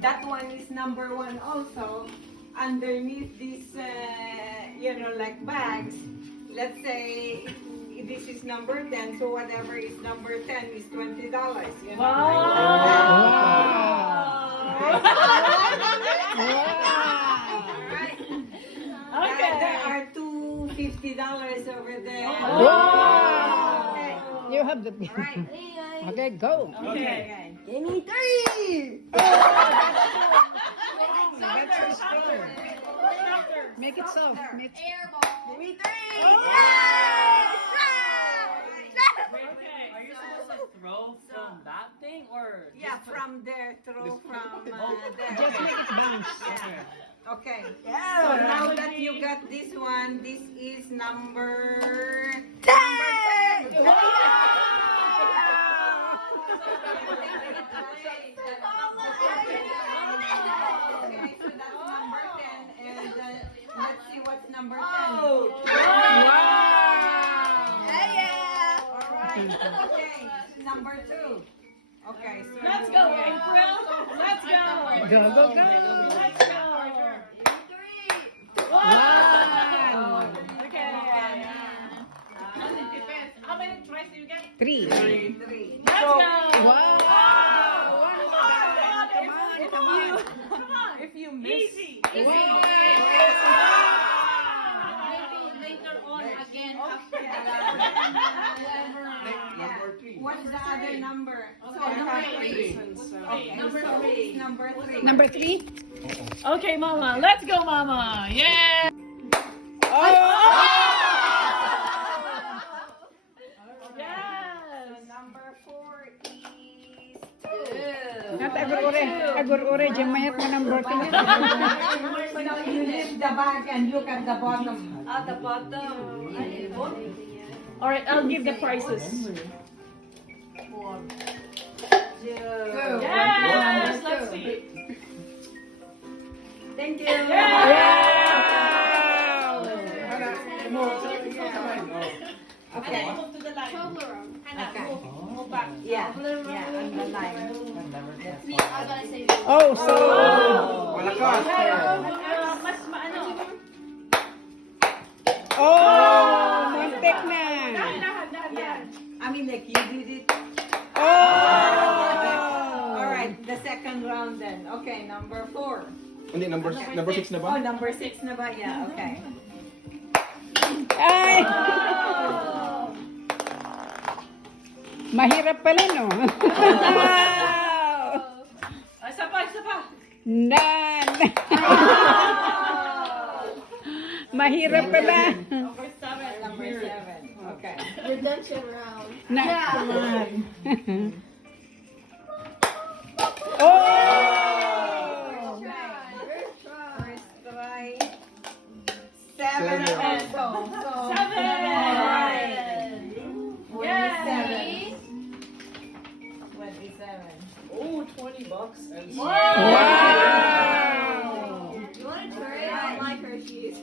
that one is number 1 also. Underneath this, like bags, let's say this is number 10, so whatever is number 10 is $20. Alright. Okay. There are two $50 over there. Wow. Okay. You have the... Alright. Okay, go. Okay. Give me 3! That's so sweet. Make it soft. Make it... Airball. Give me 3! Are you supposed to throw from that thing or? Yeah, from there, throw from there. Just make it bounce. Okay. So now that you got this one, this is number 10. Okay, so that's number 10, and let's see what's number 10. Oh. Alright, okay, number 2. Okay, so Let's go, April. Let's go. Go, go, go. Let's go. Wow. Okay. It depends. How many tries do you get? 3. 3. Let's go. Wow. If you miss, Easy. Wow. Maybe later on again after what's the other number? number 3. Okay, Number so 3. it's number 3. Number 3? Okay, Mama. Let's go, Mama. Yeah. Yes. Number 4 is At agur-ure, dyan mayat mo ng birthday niya. So now you lift the bag and look at the bottom. At the bottom. All right, I'll give the prices. Yes, let's see. Thank you. Okay. Move to the line. Hannah, Okay. move back. Yeah, on the line. Oh, so... Mas maano. Oh, muntik na. Dahan. I mean, like you did it. Oh! All right, the second round then. Okay, number 4. Hindi, number 6 na ba? Oh, number 6 na ba? Yeah, okay. Ay! Mahirap pala, no? Isa pa. Nan! Mahirap pala. Number 7. Number 7. Okay. Redemption round. Na, come on. Oh! First try. 7 also. So, 7. 27. 27. Oh, $20. Wow! You want to try it? I like Hershey's.